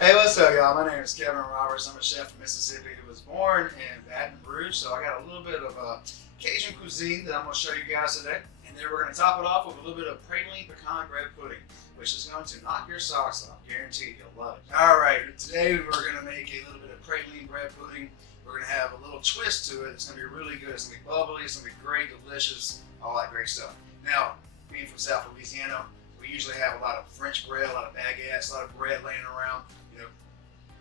Hey, what's up, y'all? My name is Kevin Roberts. I'm a chef from Mississippi who was born in Baton Rouge, so I got a little bit of Cajun cuisine that I'm going to show you guys today. And then we're going to top it off with a little bit of praline pecan bread pudding, which is going to knock your socks off. Guaranteed you'll love it. All right, today we're going to make a little bit of praline bread pudding. We're going to have a little twist to it. It's going to be really good. It's going to be bubbly. It's going to be great, delicious, all that great stuff. Now, being from South Louisiana, we usually have a lot of French bread, a lot of baguettes, a lot of bread laying around.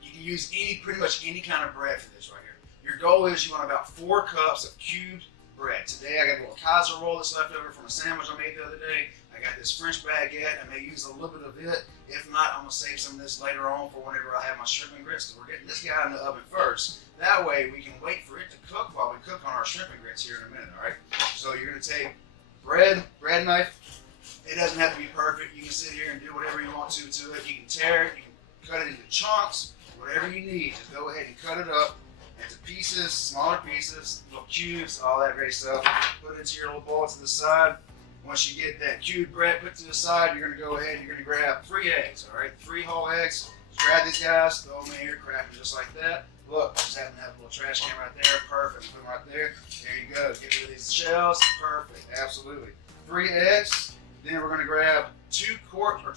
You can use pretty much any kind of bread for this right here. Your goal is you want about 4 cups of cubed bread. Today I got a little casserole that's left over from a sandwich I made the other day. I got this French baguette. I may use a little bit of it. If not, I'm going to save some of this later on for whenever I have my shrimp and grits. So we're getting this guy in the oven first. That way we can wait for it to cook while we cook on our shrimp and grits here in a minute, all right? So you're going to take bread knife. It doesn't have to be perfect. You can sit here and do whatever you want to it. You can tear it. You can cut it into chunks. Whatever you need, just go ahead and cut it up into pieces, smaller pieces, little cubes, all that great stuff. Put it into your little bowl to the side. Once you get that cubed bread put to the side, you're going to go ahead and you're going to grab 3 eggs, all right? 3 whole eggs. Just grab these guys, throw them in here, crack them just like that. Look, just happen to have a little trash can right there. Perfect. Put them right there. There you go. Get rid of these shells. Perfect. Absolutely. 3 eggs. Then we're going to grab 2 cups,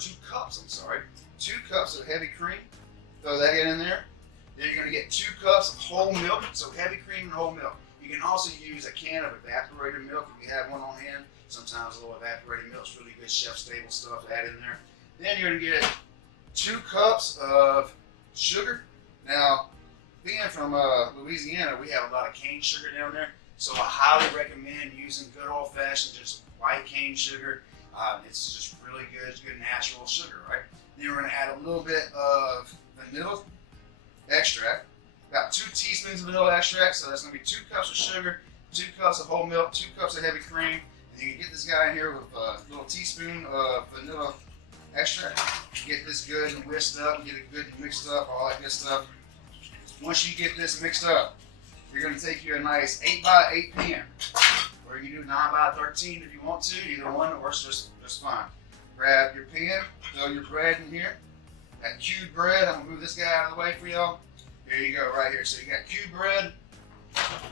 2 cups of heavy cream. Throw that in there. Then you're going to get 2 cups of whole milk, so heavy cream and whole milk. You can also use a can of evaporated milk if you have one on hand. Sometimes a little evaporated milk is really good chef stable stuff to add in there. Then you're going to get 2 cups of sugar. Now, being from Louisiana, we have a lot of cane sugar down there, so I highly recommend using good old-fashioned just white cane sugar. It's just really good. It's good natural sugar, right? Then we're going to add a little bit of vanilla extract, about 2 teaspoons of vanilla extract, so that's going to be 2 cups of sugar, 2 cups of whole milk, 2 cups of heavy cream, and you can get this guy in here with a little teaspoon of vanilla extract. Get this good and whisked up, get it good and mixed up, all that good stuff. Once you get this mixed up, you're going to take you a nice 8x8 pan, or you can do 9x13 if you want to, either one works just fine. Grab your pan, throw your bread in here. That cubed bread, I'm going to move this guy out of the way for y'all. Here you go, right here. So you got cubed bread.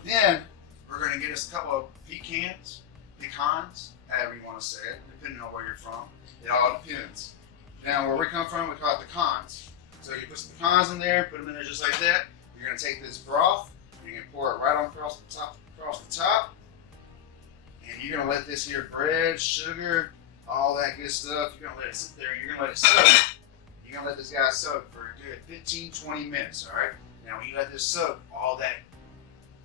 Then we're going to get us a couple of pecans, however you want to say it, depending on where you're from. It all depends. Now, where we come from, we call it pecans. So you put some pecans in there, put them in there just like that. You're going to take this broth, and you can pour it right on across the top. And you're going to let this here bread, sugar, all that good stuff, you're going to let it sit there, and you're going to let it soak. You're going to let this guy soak for a good 15-20 minutes, all right? Now, when you let this soak, all that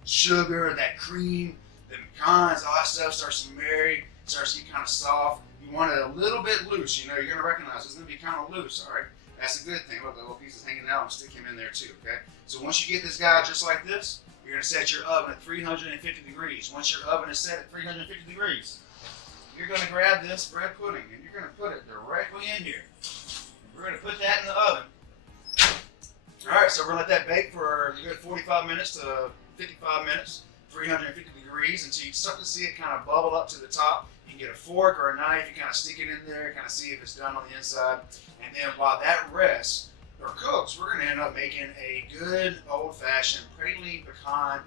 sugar, that cream, the pecans, all that stuff starts to marry, starts to get kind of soft. You want it a little bit loose, you're going to recognize it's going to be kind of loose, all right? That's a good thing. Look, the little pieces hanging out, and stick him in there too, okay? So once you get this guy just like this, you're going to set your oven at 350 degrees. Once your oven is set at 350 degrees, you're going to grab this bread pudding, and you're going to put it directly in here. We're going to put that in the oven. All right, so we're going to let that bake for a good 45 minutes to 55 minutes, 350 degrees, until you start to see it kind of bubble up to the top. You can get a fork or a knife, you kind of stick it in there, kind of see if it's done on the inside. And then while that rests or cooks, we're going to end up making a good old-fashioned praline pecan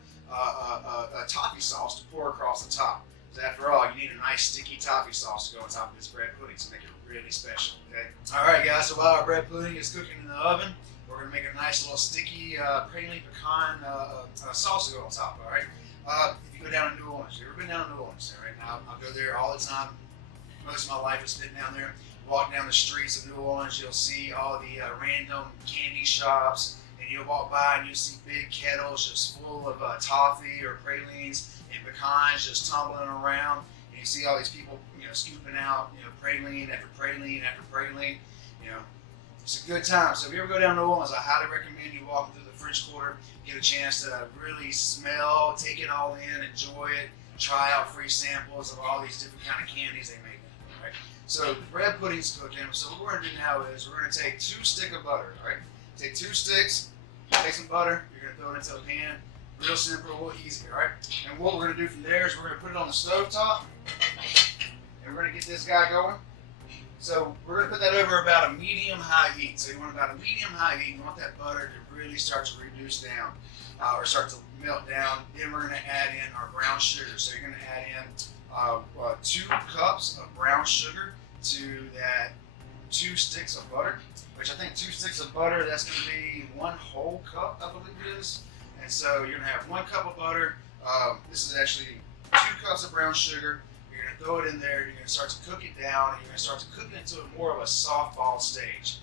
toffee sauce to pour across the top. Because after all, you need a nice sticky toffee sauce to go on top of this bread pudding to make it really special, okay? All right, guys, so while our bread pudding is cooking in the oven, we're going to make a nice little sticky praline pecan sauce to go on top, all right? If you go down to New Orleans, you ever been down to New Orleans? All right, now I go there all the time. Most of my life is spent down there. Walk down the streets of New Orleans, you'll see all the random candy shops, and you'll walk by and you'll see big kettles just full of toffee or pralines and pecans just tumbling around. And you see all these people, scooping out, praline after praline after praline. It's a good time. So if you ever go down to New Orleans, I highly recommend you walking through the French Quarter, get a chance to really smell, take it all in, enjoy it, try out free samples of all these different kind of candies they make. Right? So the bread pudding's cooking. So what we're going to do now is we're going to take 2 sticks of butter. All right? Take 2 sticks, take some butter, you're going to throw it into a pan. Real simple, real easy, all right? And what we're going to do from there is we're going to put it on the stove top, and we're going to get this guy going. So we're going to put that over about a medium-high heat. So you want about a medium-high heat. You want that butter to really start to reduce down or start to melt down. Then we're going to add in our brown sugar. So you're going to add in 2 cups of brown sugar to that 2 sticks of butter, which I think 2 sticks of butter, that's going to be 1 whole cup, I believe it is. And so you're going to have 1 cup of butter. This is actually 2 cups of brown sugar. You're going to throw it in there. You're going to start to cook it down. And you're going to start to cook it into more of a soft ball stage.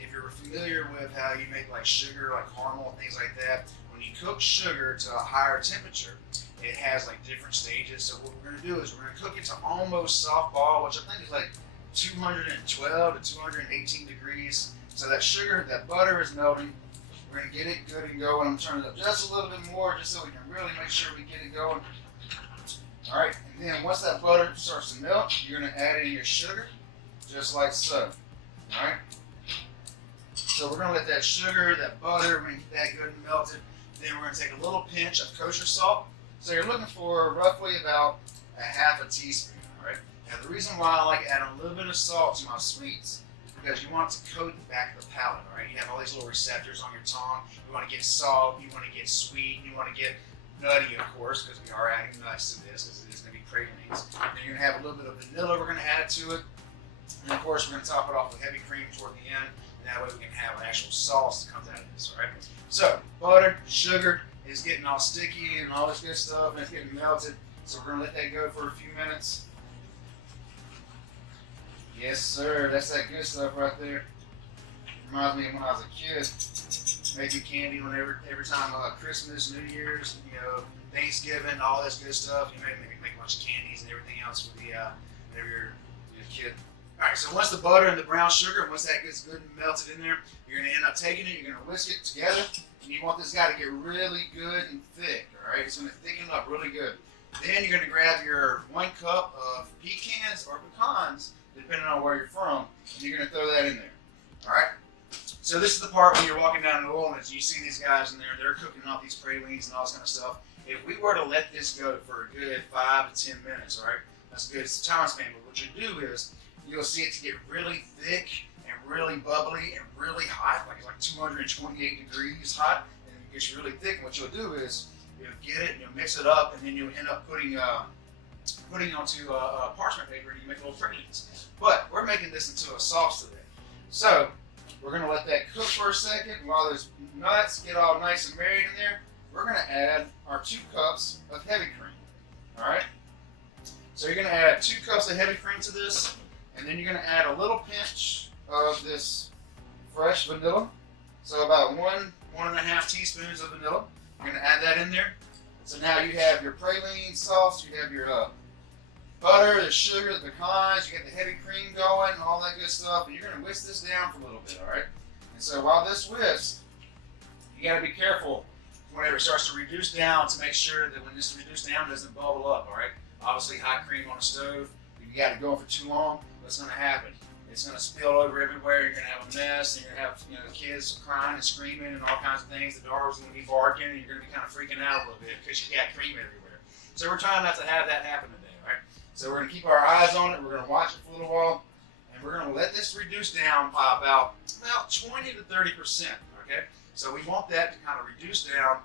If you're familiar with how you make like sugar, like caramel and things like that, when you cook sugar to a higher temperature, it has like different stages. So what we're going to do is we're going to cook it to almost soft ball, which I think is like 212 to 218 degrees. So that sugar, that butter is melting. We're going to get it good and going. I'm turning it up just a little bit more just so we can really make sure we get it going. All right, and then once that butter starts to melt, you're going to add in your sugar, just like so. All right. So we're going to let that sugar, that butter, when get that good and melted. Then we're going to take a little pinch of kosher salt. So you're looking for roughly about a half a teaspoon. All right. Now the reason why I like adding a little bit of salt to my sweets is because you want it to coat the back of the palate. All right. You have all these little receptors on your tongue. You want to get salt. You want to get sweet. You want to get nutty, of course, because we are adding nuts to this, because it is going to be pralines. Then you're going to have a little bit of vanilla we're going to add to it. And of course, we're going to top it off with heavy cream toward the end. And that way we can have an actual sauce that comes out of this, all right? So, butter, sugar is getting all sticky and all this good stuff, and it's getting melted. So we're going to let that go for a few minutes. Yes, sir. That's that good stuff right there. Reminds me of when I was a kid. Making candy whenever, every time Christmas, New Year's, Thanksgiving, all this good stuff. You make a bunch of candies and everything else for whenever you're a kid. All right, so once the butter and the brown sugar, once that gets good and melted in there, you're going to end up taking it, you're going to whisk it together, and you want this guy to get really good and thick, all right? It's going to thicken up really good. Then you're going to grab your 1 cup of pecans or pecans, depending on where you're from, and you're going to throw that in there, all right? So this is the part when you're walking down New Orleans, you see these guys in there, they're cooking all these pralines and all this kind of stuff. If we were to let this go for a good 5 to 10 minutes, all right, that's a good time span, but what you do is, you'll see it to get really thick and really bubbly and really hot, like it's like 228 degrees hot, and it gets really thick. And what you'll do is you'll get it and you'll mix it up, and then you'll end up putting onto parchment paper, and you make little pralines. But we're making this into a sauce today, so we're going to let that cook for a second while those nuts get all nice and married in there. We're going to add our 2 cups of heavy cream. All right. So you're going to add 2 cups of heavy cream to this. And then you're going to add a little pinch of this fresh vanilla. So about 1.5 teaspoons of vanilla. You're going to add that in there. So now you have your praline sauce, you have your butter, the sugar, the pecans, you get the heavy cream going, all that good stuff. And you're going to whisk this down for a little bit, all right? And so while this whisks, you got to be careful whenever it starts to reduce down to make sure that when this reduced down it doesn't bubble up, all right? Obviously hot cream on the stove. If you got it going for too long, what's going to happen? It's going to spill over everywhere. You're going to have a mess, and you're going to have the kids crying and screaming and all kinds of things. The dog's going to be barking, and you're going to be kind of freaking out a little bit because you got cream everywhere. So we're trying not to have that happen today, right? So we're going to keep our eyes on it. We're going to watch it for a little while, and we're going to let this reduce down by about 20 to 30%. Okay, so we want that to kind of reduce down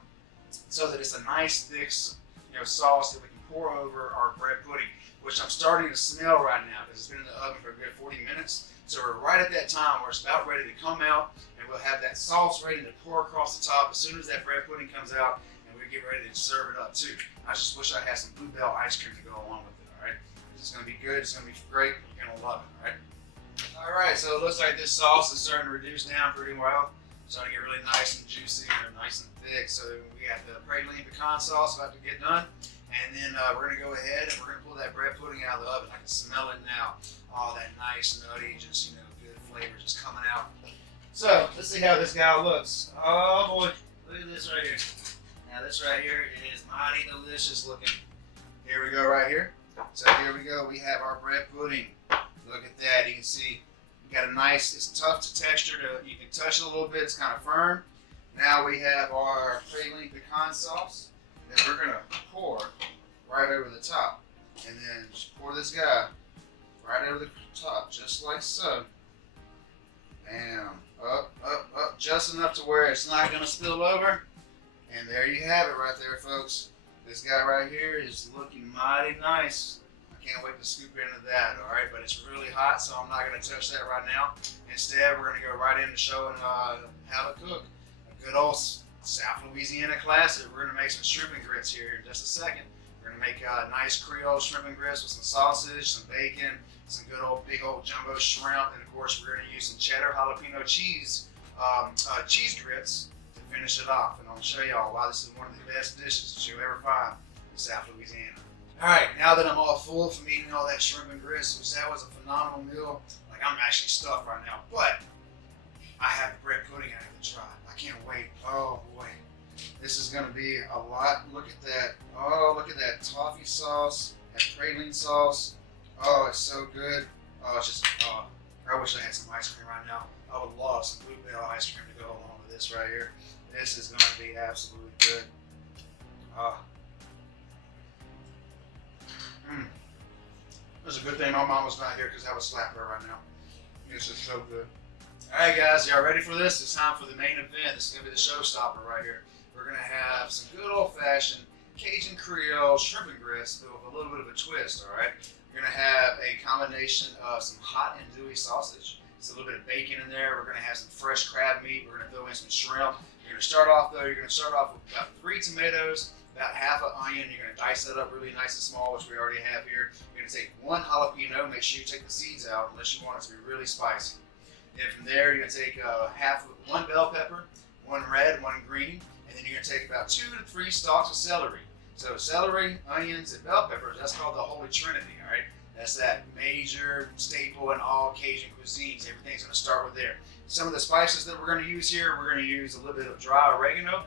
so that it's a nice thick, sauce that we can pour over our bread pudding, which I'm starting to smell right now because it's been in the oven for a good 40 minutes. So we're right at that time where it's about ready to come out, and we'll have that sauce ready to pour across the top as soon as that bread pudding comes out, and we get ready to serve it up too. I just wish I had some Blue Bell ice cream to go along with it, all right? It's going to be good. It's going to be great. You're going to love it, all right? All right, so it looks like this sauce is starting to reduce down pretty well. It's starting to get really nice and juicy and nice and thick. So we got the praline pecan sauce about to get done. And then we're going to go ahead and we're going to pull that bread pudding out of the oven. I can smell it now. All that nice, nutty, just, good flavor just coming out. So let's see how this guy looks. Oh boy, look at this right here. Now this right here is mighty delicious looking. Here we go right here. So here we go. We have our bread pudding. Look at that. You can see we got a nice, it's tough to texture. You can touch it a little bit. It's kind of firm. Now we have our praline pecan sauce that we're going to pour right over the top. And then just pour this guy right over the top, just like so. Bam, up, up, up, just enough to where it's not gonna spill over. And there you have it right there, folks. This guy right here is looking mighty nice. I can't wait to scoop into that, all right? But it's really hot, so I'm not gonna touch that right now. Instead, we're gonna go right into showing how to cook a good old South Louisiana classic. We're gonna make some shrimp and grits here in just a second. We're gonna make nice Creole shrimp and grits with some sausage, some bacon, some good old big old jumbo shrimp, and of course we're gonna use some cheddar jalapeno cheese cheese grits to finish it off. And I'll show y'all why this is one of the best dishes that you'll ever find in South Louisiana. All right, now that I'm all full from eating all that shrimp and grits, which that was a phenomenal meal. Like, I'm actually stuffed right now, but I have the bread pudding I have to try. I can't wait. Oh boy, this is gonna be a lot. Look at that. Oh, look at that toffee sauce, that praline sauce. Oh, it's so good. Oh, it's just, oh, I wish I had some ice cream right now. I would love some bluebell ice cream to go along with this right here. This is gonna be absolutely good. Oh. It's a good thing my mom was not here because I would slap her right now. This is so good. All right, guys, y'all ready for this? It's time for the main event. This is going to be the showstopper right here. We're going to have some good old-fashioned Cajun Creole shrimp and grits with a little bit of a twist, all right? We're going to have a combination of some hot and dewy sausage. There's a little bit of bacon in there. We're going to have some fresh crab meat. We're going to throw in some shrimp. You're going to start off, though, with about 3 tomatoes, about half an onion. You're going to dice that up really nice and small, which we already have here. You're going to take 1 jalapeno. Make sure you take the seeds out unless you want it to be really spicy. Then from there, you're going to take 1 bell pepper, 1 red, 1 green, and then you're going to take about 2 to 3 stalks of celery. So celery, onions, and bell peppers, that's called the Holy Trinity, all right? That's that major staple in all Cajun cuisines. Everything's going to start with there. Some of the spices that we're going to use here, we're going to use a little bit of dry oregano.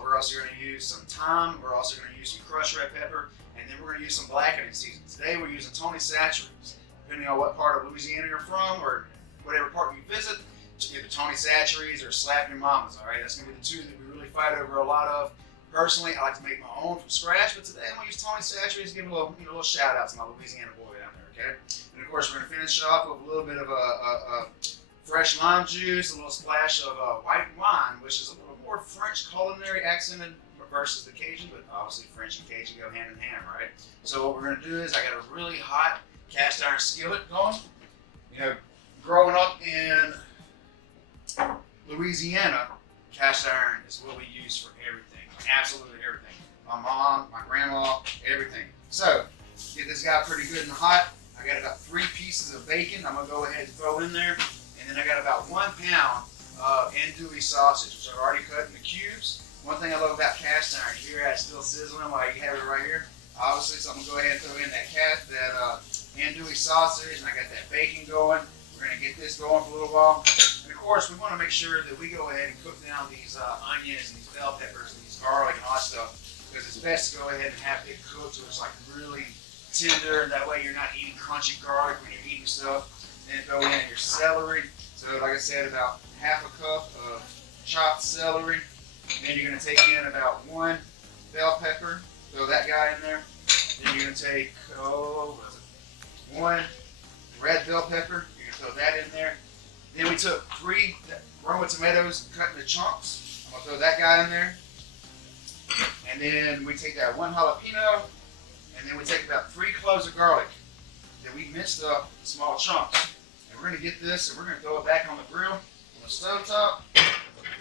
We're also going to use some thyme. We're also going to use some crushed red pepper. And then we're going to use some blackening seasoning. Today we're using Tony Chachere's. Depending on what part of Louisiana you're from or whatever part you visit, either Tony Chachere's or Slap Your Mama's, all right? That's going to be the 2 that we really fight over a lot of. Personally, I like to make my own from scratch, but today I'm going to use Tony Chachere's to give a little shout out to my Louisiana boy down there, okay? And of course, we're going to finish off with a little bit of a fresh lime juice, a little splash of white wine, which is a little more French culinary accented versus the Cajun, but obviously French and Cajun go hand in hand, right? So what we're going to do is I got a really hot cast iron skillet going. You know, growing up in Louisiana, cast iron is what we use for everything, absolutely everything. My mom, my grandma, everything. So get this guy pretty good and hot. I got about 3 pieces of bacon I'm going to go ahead and throw in there. And then I got about 1 pound of andouille sausage, which I've already cut into cubes. One thing I love about cast iron, you hear that still sizzling while you have it right here. Obviously, so I'm going to go ahead and throw in that andouille sausage, and I got that bacon going. We're going to get this going for a little while. And of course, we want to make sure that we go ahead and cook down these onions and these bell peppers and these garlic and all that stuff, because it's best to go ahead and have it cooked so it's like really tender, and that way you're not eating crunchy garlic when you're eating stuff. Then throw in your celery. So like I said, about half a cup of chopped celery. Then you're going to take in about 1 bell pepper. Throw that guy in there. Then you're going to take, 1 red bell pepper. You're going to throw that in there. Then we took 3 Roma tomatoes cut into chunks. I'm going to throw that guy in there. And then we take that 1 jalapeno. And then we take about 3 cloves of garlic that we minced up in small chunks. And we're going to get this and we're going to throw it back on the grill, on the stove top.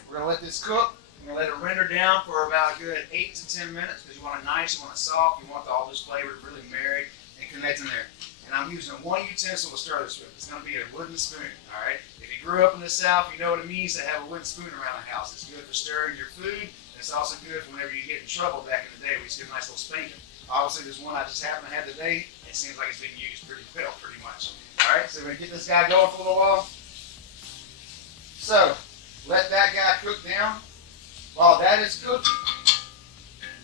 We're going to let this cook. We're going to let it render down for about a good 8 to 10 minutes because you want it nice, you want it soft, you want all this flavor to really marry and connect in there. And I'm using 1 utensil to stir this with. It's going to be a wooden spoon, all right? If you grew up in the South, you know what it means to have a wooden spoon around the house. It's good for stirring your food. And it's also good for whenever you get in trouble back in the day. We just get a nice little spanking. Obviously, this one I just happen to have today. It seems like it's been used pretty well, pretty much. All right, so we're going to get this guy going for a little while. So, let that guy cook down. While that is cooking,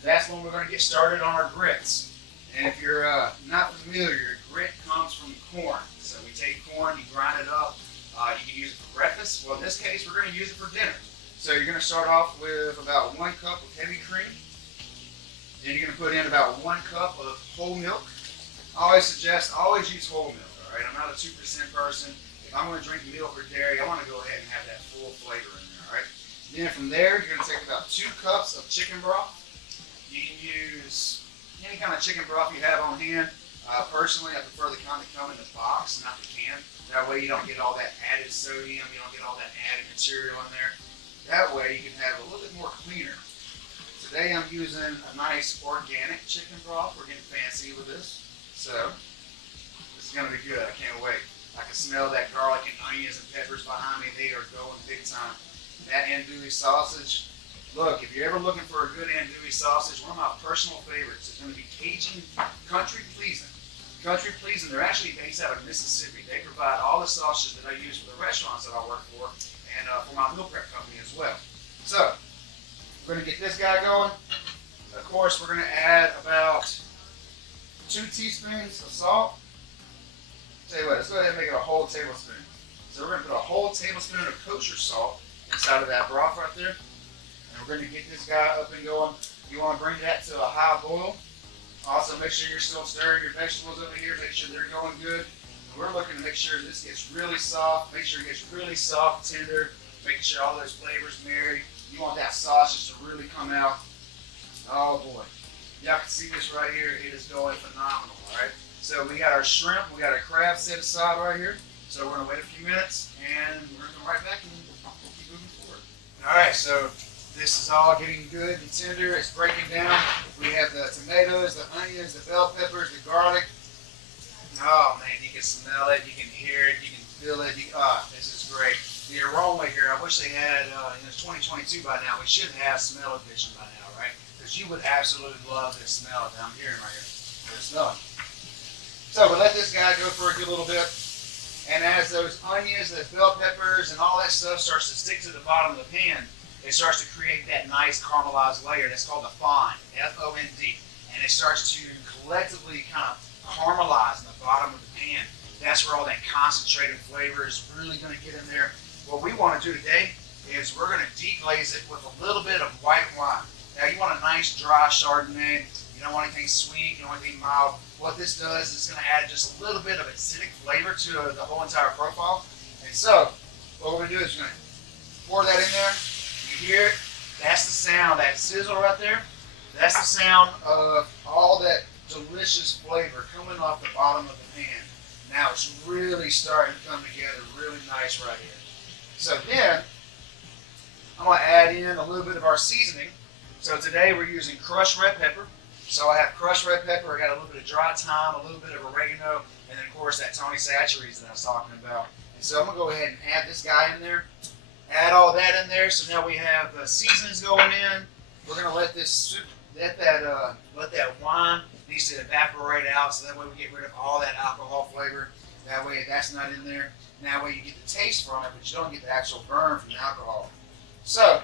that's when we're going to get started on our grits. And if you're not familiar, grit comes from corn. So we take corn, you grind it up. You can use it for breakfast. Well, in this case, we're going to use it for dinner. So you're going to start off with about 1 cup of heavy cream. Then you're going to put in about 1 cup of whole milk. I always suggest, always use whole milk, right? I'm not a 2% person. If I'm going to drink milk or dairy, I want to go ahead and have that full flavor in there, right? Then from there, you're going to take about 2 cups of chicken broth. You can use any kind of chicken broth you have on hand. Personally, I prefer the kind that come in the box, not the can. That way you don't get all that added sodium, you don't get all that added material in there. That way you can have a little bit more cleaner. Today I'm using a nice organic chicken broth. We're getting fancy with this. So, this is going to be good. I can't wait. I can smell that garlic and onions and peppers behind me. They are going big time. That andouille sausage. Look, if you're ever looking for a good andouille sausage, one of my personal favorites is going to be Cajun Country Pleasing. Country Pleasing, they're actually based out of Mississippi. They provide all the sausages that I use for the restaurants that I work for and for my meal prep company as well. So, we're going to get this guy going. Of course, we're going to add about 2 teaspoons of salt. Tell you what, let's go ahead and make it a whole tablespoon. So we're going to put a whole tablespoon of kosher salt inside of that broth right there. And we're going to get this guy up and going. You want to bring that to a high boil. Also, make sure you're still stirring your vegetables over here. Make sure they're going good. And we're looking to make sure this gets really soft. Make sure it gets really soft, tender. Making sure all those flavors marry. You want that sausage to really come out. Oh boy. Y'all can see this right here. It is going phenomenal, alright? So we got our shrimp, we got our crab set aside right here. So we're going to wait a few minutes and we're going to come right back and we'll keep moving forward. Alright, so this is all getting good and tender. It's breaking down. We have the tomatoes, the onions, the bell peppers, the garlic. Oh man, you can smell it, you can hear it, you can feel it. This is great. The aroma here, I wish they had, it's 2022 by now, we should have smell edition by now, right? Because you would absolutely love this smell that I'm hearing right here. Good smell. So we let this guy go for a good little bit. And as those onions, the bell peppers, and all that stuff starts to stick to the bottom of the pan, it starts to create that nice caramelized layer. That's called the fond, F-O-N-D. And it starts to collectively kind of caramelize in the bottom of the pan. That's where all that concentrated flavor is really going to get in there. What we want to do today is we're going to deglaze it with a little bit of white wine. Now you want a nice dry Chardonnay. You don't want anything sweet, you don't want anything mild. What this does is going to add just a little bit of acidic flavor to the whole entire profile. And so, what we're going to do is we're going to pour that in there. You hear it? That's the sound, that sizzle right there. That's the sound of all that delicious flavor coming off the bottom of the pan. Now it's really starting to come together really nice right here. So then, I'm going to add in a little bit of our seasoning. So today we're using crushed red pepper. So I have crushed red pepper, I got a little bit of dry thyme, a little bit of oregano, and then of course that Tony Chachere's that I was talking about. And so I'm going to go ahead and add this guy in there. Add all that in there. So now we have seasonings going in. We're going to let this soup, let that wine needs to evaporate out, so that way we get rid of all that alcohol flavor. That way that's not in there. And that way you get the taste from it, but you don't get the actual burn from the alcohol. So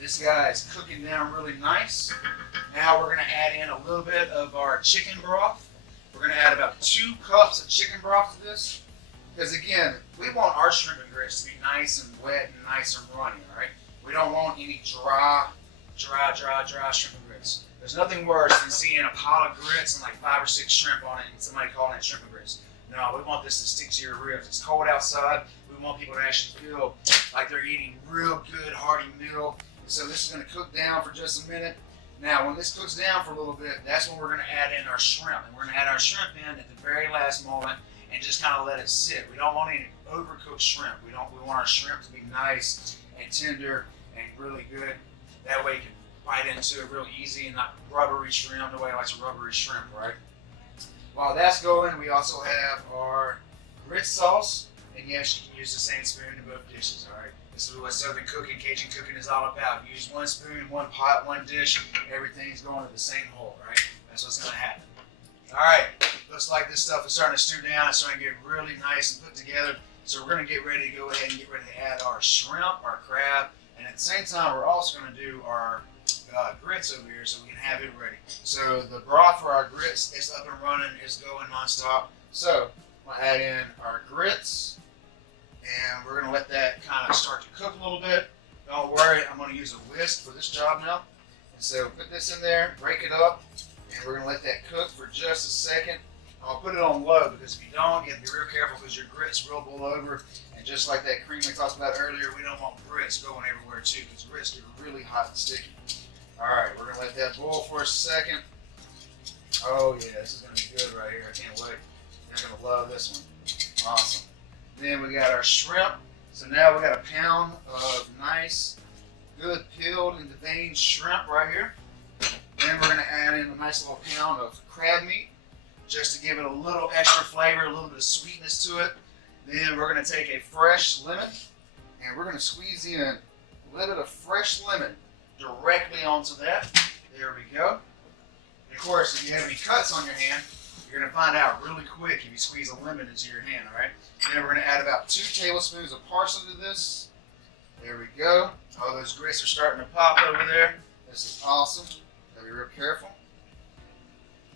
this guy is cooking down really nice. Now we're going to add in a little bit of our chicken broth. We're going to add about 2 cups of chicken broth to this. Because again, we want our shrimp and grits to be nice and wet and nice and runny, all right? We don't want any dry shrimp and grits. There's nothing worse than seeing a pile of grits and like 5 or 6 shrimp on it and somebody calling it shrimp and grits. No, we want this to stick to your ribs. It's cold outside. We want people to actually feel like they're eating real good, hearty meal. So this is going to cook down for just a minute. Now, when this cooks down for a little bit, that's when we're going to add in our shrimp. And we're going to add our shrimp in at the very last moment and just kind of let it sit. We don't want any overcooked shrimp. We want our shrimp to be nice and tender and really good. That way you can bite into it real easy and not rubbery shrimp. Nobody likes a rubbery shrimp, right? While that's going, we also have our grit sauce. And yes, you can use the same spoon in both dishes, all right? This is what Southern cooking, Cajun cooking is all about. Use one spoon, one pot, one dish. Everything's going to the same hole, right? That's what's going to happen. All right, looks like this stuff is starting to stew down. It's starting to get really nice and put together. So we're going to get ready to go ahead and get ready to add our shrimp, our crab, and at the same time, we're also going to do our grits over here so we can have it ready. So the broth for our grits is up and running. It's going nonstop. So I'm going to add in our grits. And we're going to let that kind of start to cook a little bit. Don't worry, I'm going to use a whisk for this job now. And so put this in there, break it up, and we're going to let that cook for just a second. I'll put it on low because if you don't, you have to be real careful because your grits will boil over. And just like that cream we talked about earlier, we don't want grits going everywhere too because grits get really hot and sticky. All right, we're gonna let that boil for a second. Oh yeah, this is gonna be good right here. I can't wait. You're gonna love this one. Awesome. Then we got our shrimp. So now we got a pound of nice, good peeled and deveined shrimp right here. Then we're gonna add in a nice little pound of crab meat just to give it a little extra flavor, a little bit of sweetness to it. Then we're gonna take a fresh lemon and we're gonna squeeze in a little bit of fresh lemon directly onto that. There we go. And of course, if you have any cuts on your hand, you're gonna find out really quick if you squeeze a lemon into your hand, all right? And then we're gonna add about 2 tablespoons of parsley to this. There we go. All those grits are starting to pop over there. This is awesome. Gotta be real careful.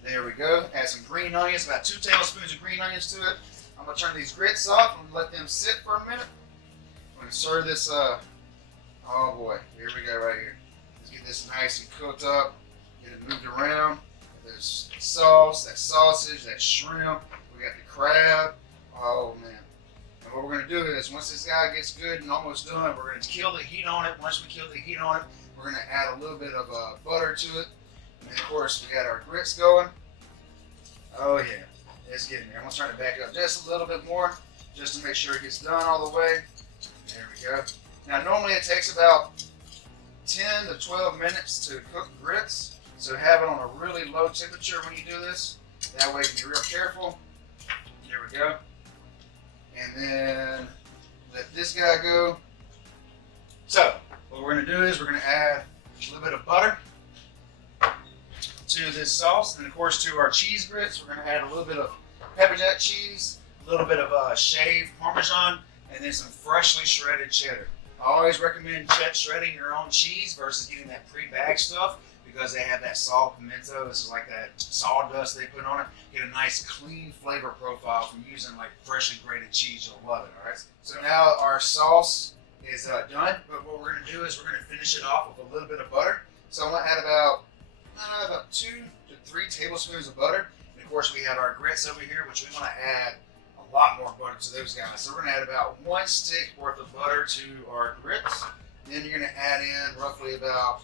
There we go. Add some green onions, about 2 tablespoons of green onions to it. I'm gonna turn these grits off and let them sit for a minute. I'm gonna serve this, oh boy, here we go right here. Let's get this nice and cooked up. Get it moved around. There's sauce, that sausage, that shrimp. We got the crab. Oh man. And what we're gonna do is once this guy gets good and almost done, we're gonna kill the heat on it. Once we kill the heat on it, we're gonna add a little bit of butter to it. And then of course we got our grits going. Oh yeah, it's getting there. I'm gonna turn it back up just a little bit more, just to make sure it gets done all the way. There we go. Now normally it takes about 10 to 12 minutes to cook grits. So have it on a really low temperature when you do this. That way you can be real careful. There we go. And then let this guy go. So what we're gonna do is we're gonna add a little bit of butter to this sauce. And of course to our cheese grits, we're gonna add a little bit of pepper jack cheese, a little bit of shaved Parmesan, and then some freshly shredded cheddar. I always recommend shredding your own cheese versus getting that pre-bagged stuff, because they have that salt pimento. This is like that sawdust they put on it. Get a nice clean flavor profile from using like freshly grated cheese. You'll love it, all right? So now our sauce is done, but what we're gonna do is we're gonna finish it off with a little bit of butter. So I'm gonna add about 2 to 3 tablespoons of butter. And of course we have our grits over here, which we wanna add a lot more butter to those guys. So we're gonna add about 1 stick worth of butter to our grits. Then you're gonna add in roughly about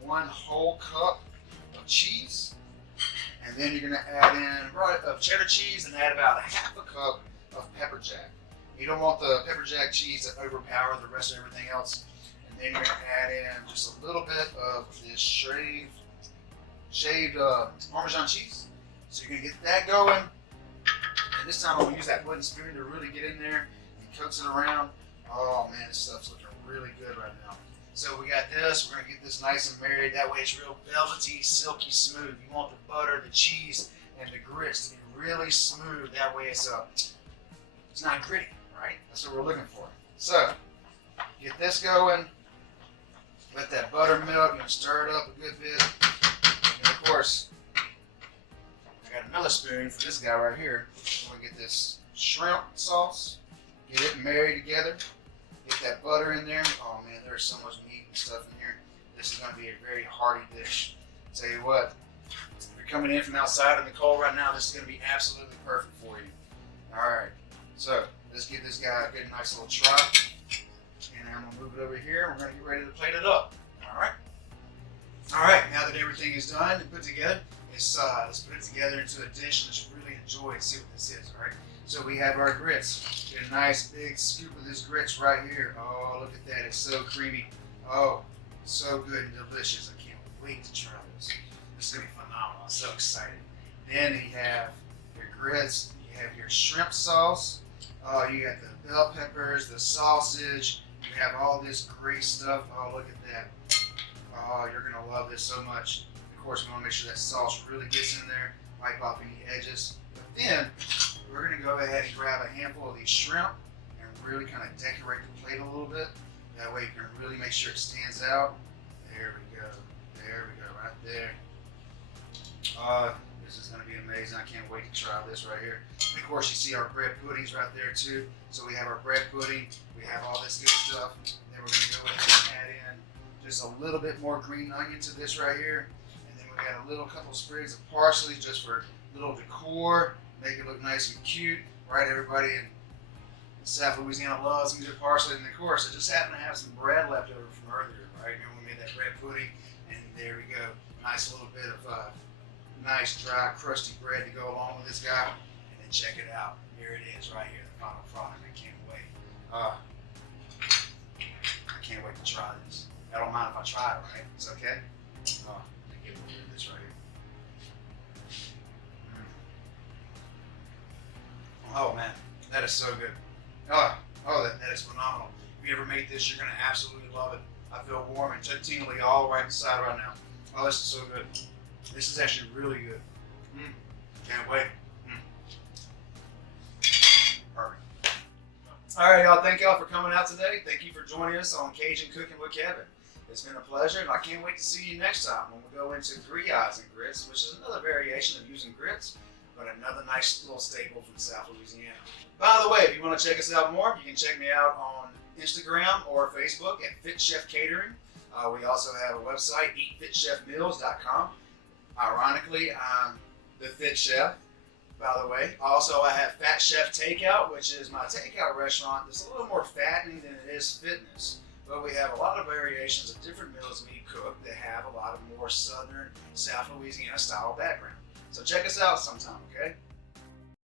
1 whole cup of cheese, and then you're going to add in cheddar cheese and add about 1/2 cup of pepper jack. You don't want the pepper jack cheese to overpower the rest of everything else. And then you're going to add in just a little bit of this shaved Parmesan cheese. So you're going to get that going. And this time I'm going to use that wooden spoon to really get in there and coax it around. Oh man, this stuff's looking really good right now. So we got this, we're gonna get this nice and married. That way it's real velvety, silky smooth. You want the butter, the cheese, and the grits to be really smooth. That way it's not gritty, right? That's what we're looking for. So, get this going. Let that butter melt, stir it up a good bit. And of course, I got another spoon for this guy right here. I'm gonna get this shrimp sauce, get it married together. Get that butter in there. Oh man, there's so much meat and stuff in here. This is going to be a very hearty dish. Tell you what, if you're coming in from outside in the cold right now, this is going to be absolutely perfect for you. All right, so let's give this guy a good, nice little try. And I'm going to move it over here. We're going to get ready to plate it up. All right. All right, now that everything is done and put together, let's put it together into a dish. Let's really enjoy and see what this is. All right. So we have our grits. Get a nice big scoop of this grits right here. Oh, look at that. It's so creamy. Oh, so good and delicious. I can't wait to try this. This is going to be phenomenal. I'm so excited. Then you have your grits. You have your shrimp sauce. Oh, you got the bell peppers, the sausage. You have all this great stuff. Oh, look at that. Oh, you're going to love this so much. Of course, we want to make sure that sauce really gets in there. Wipe off any edges. But then, we're going to go ahead and grab a handful of these shrimp and really kind of decorate the plate a little bit. That way you can really make sure it stands out. There we go. There we go, right there. This is going to be amazing. I can't wait to try this right here. And of course, you see our bread puddings right there too. So we have our bread pudding. We have all this good stuff. Then we're going to go ahead and add in just a little bit more green onion to this right here. And then we got a couple sprigs of parsley just for a little decor. make it look nice and cute, right? Everybody in South Louisiana loves some good parsley, and of course, I just happen to have some bread left over from earlier, right? Remember we made that bread pudding, and there we go. Nice little bit of nice, dry, crusty bread to go along with this guy. And then check it out. Here it is, right here, the final product. I can't wait. I can't wait to try this. I don't mind if I try it, right? It's okay? I get a little bit of this right here. Oh man, that is so good. That is phenomenal. If you ever make this, you're going to absolutely love it. I feel warm and tingly all the way inside right now. Oh, this is so good. This is actually really good. Can't wait. Perfect. All right, y'all. Thank y'all for coming out today. Thank you for joining us on Cajun Cooking with Kevin. It's been a pleasure, and I can't wait to see you next time when we go into griots and grits, which is another variation of using grits, but another nice little staple from South Louisiana. By the way, if you want to check us out more, you can check me out on Instagram or Facebook at Fit Chef Catering. We also have a website, eatfitchefmeals.com. Ironically, I'm the Fit Chef, by the way. Also, I have Fat Chef Takeout, which is my takeout restaurant that's a little more fattening than it is fitness. But we have a lot of variations of different meals we cook that have a lot of more southern South Louisiana style background. So check us out sometime, okay?